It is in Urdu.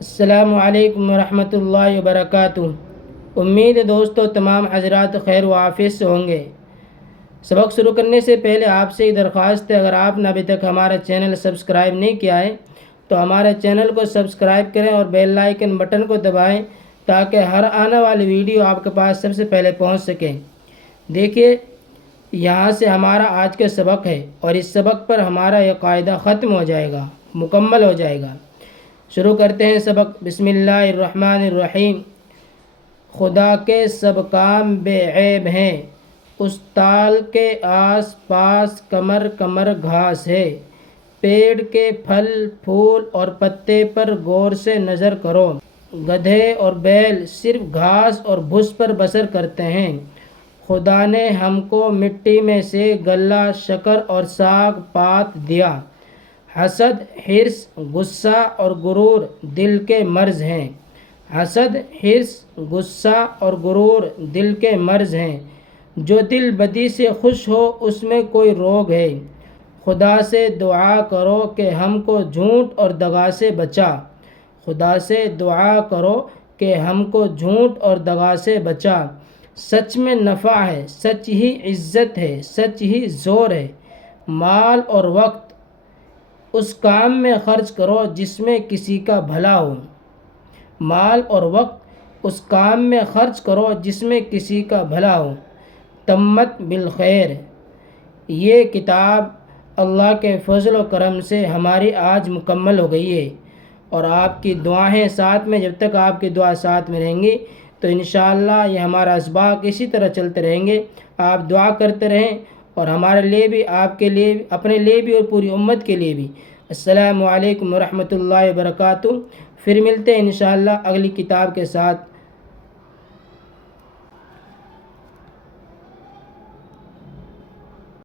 السلام علیکم ورحمۃ اللہ وبرکاتہ۔ امید ہے دوستو تمام حضرات خیر و عافیت سے ہوں گے۔ سبق شروع کرنے سے پہلے آپ سے ایک درخواست ہے، اگر آپ نے ابھی تک ہمارا چینل سبسکرائب نہیں کیا ہے تو ہمارے چینل کو سبسکرائب کریں اور بیل آئیکن بٹن کو دبائیں تاکہ ہر آنے والی ویڈیو آپ کے پاس سب سے پہلے پہنچ سکے۔ دیکھیے یہاں سے ہمارا آج کا سبق ہے اور اس سبق پر ہمارا یہ قاعدہ ختم ہو جائے گا، مکمل ہو جائے گا۔ شروع کرتے ہیں سبق۔ بسم اللہ الرحمن الرحیم۔ خدا کے سب کام بے عیب ہیں، اس تال کے آس پاس کمر کمر گھاس ہے۔ پیڑ کے پھل پھول اور پتے پر غور سے نظر کرو، گدھے اور بیل صرف گھاس اور بھس پر بسر کرتے ہیں۔ خدا نے ہم کو مٹی میں سے غلہ شکر اور ساگ پات دیا۔ حسد، حرص، غصہ اور غرور دل کے مرض ہیں۔ حسد، حرص، غصہ اور غرور دل کے مرض ہیں۔ جو دل بدی سے خوش ہو اس میں کوئی روگ ہے۔ خدا سے دعا کرو کہ ہم کو جھوٹ اور دغا سے بچا۔ خدا سے دعا کرو کہ ہم کو جھوٹ اور دغا سے بچا۔ سچ میں نفع ہے، سچ ہی عزت ہے، سچ ہی زور ہے۔ مال اور وقت اس کام میں خرچ کرو جس میں کسی کا بھلا ہو۔ مال اور وقت اس کام میں خرچ کرو جس میں کسی کا بھلا ہو۔ تمت بالخیر۔ یہ کتاب اللہ کے فضل و کرم سے ہماری آج مکمل ہو گئی ہے، اور آپ کی دعائیں ساتھ میں، جب تک آپ کی دعا ساتھ میں رہیں گی تو انشاءاللہ یہ ہمارا اسباق اسی طرح چلتے رہیں گے۔ آپ دعا کرتے رہیں اور ہمارے لیے بھی، آپ کے لیے، اپنے لیے بھی اور پوری امت کے لیے بھی۔ السلام علیکم ورحمۃ اللہ وبرکاتہ۔ پھر ملتے ہیں انشاءاللہ اگلی کتاب کے ساتھ۔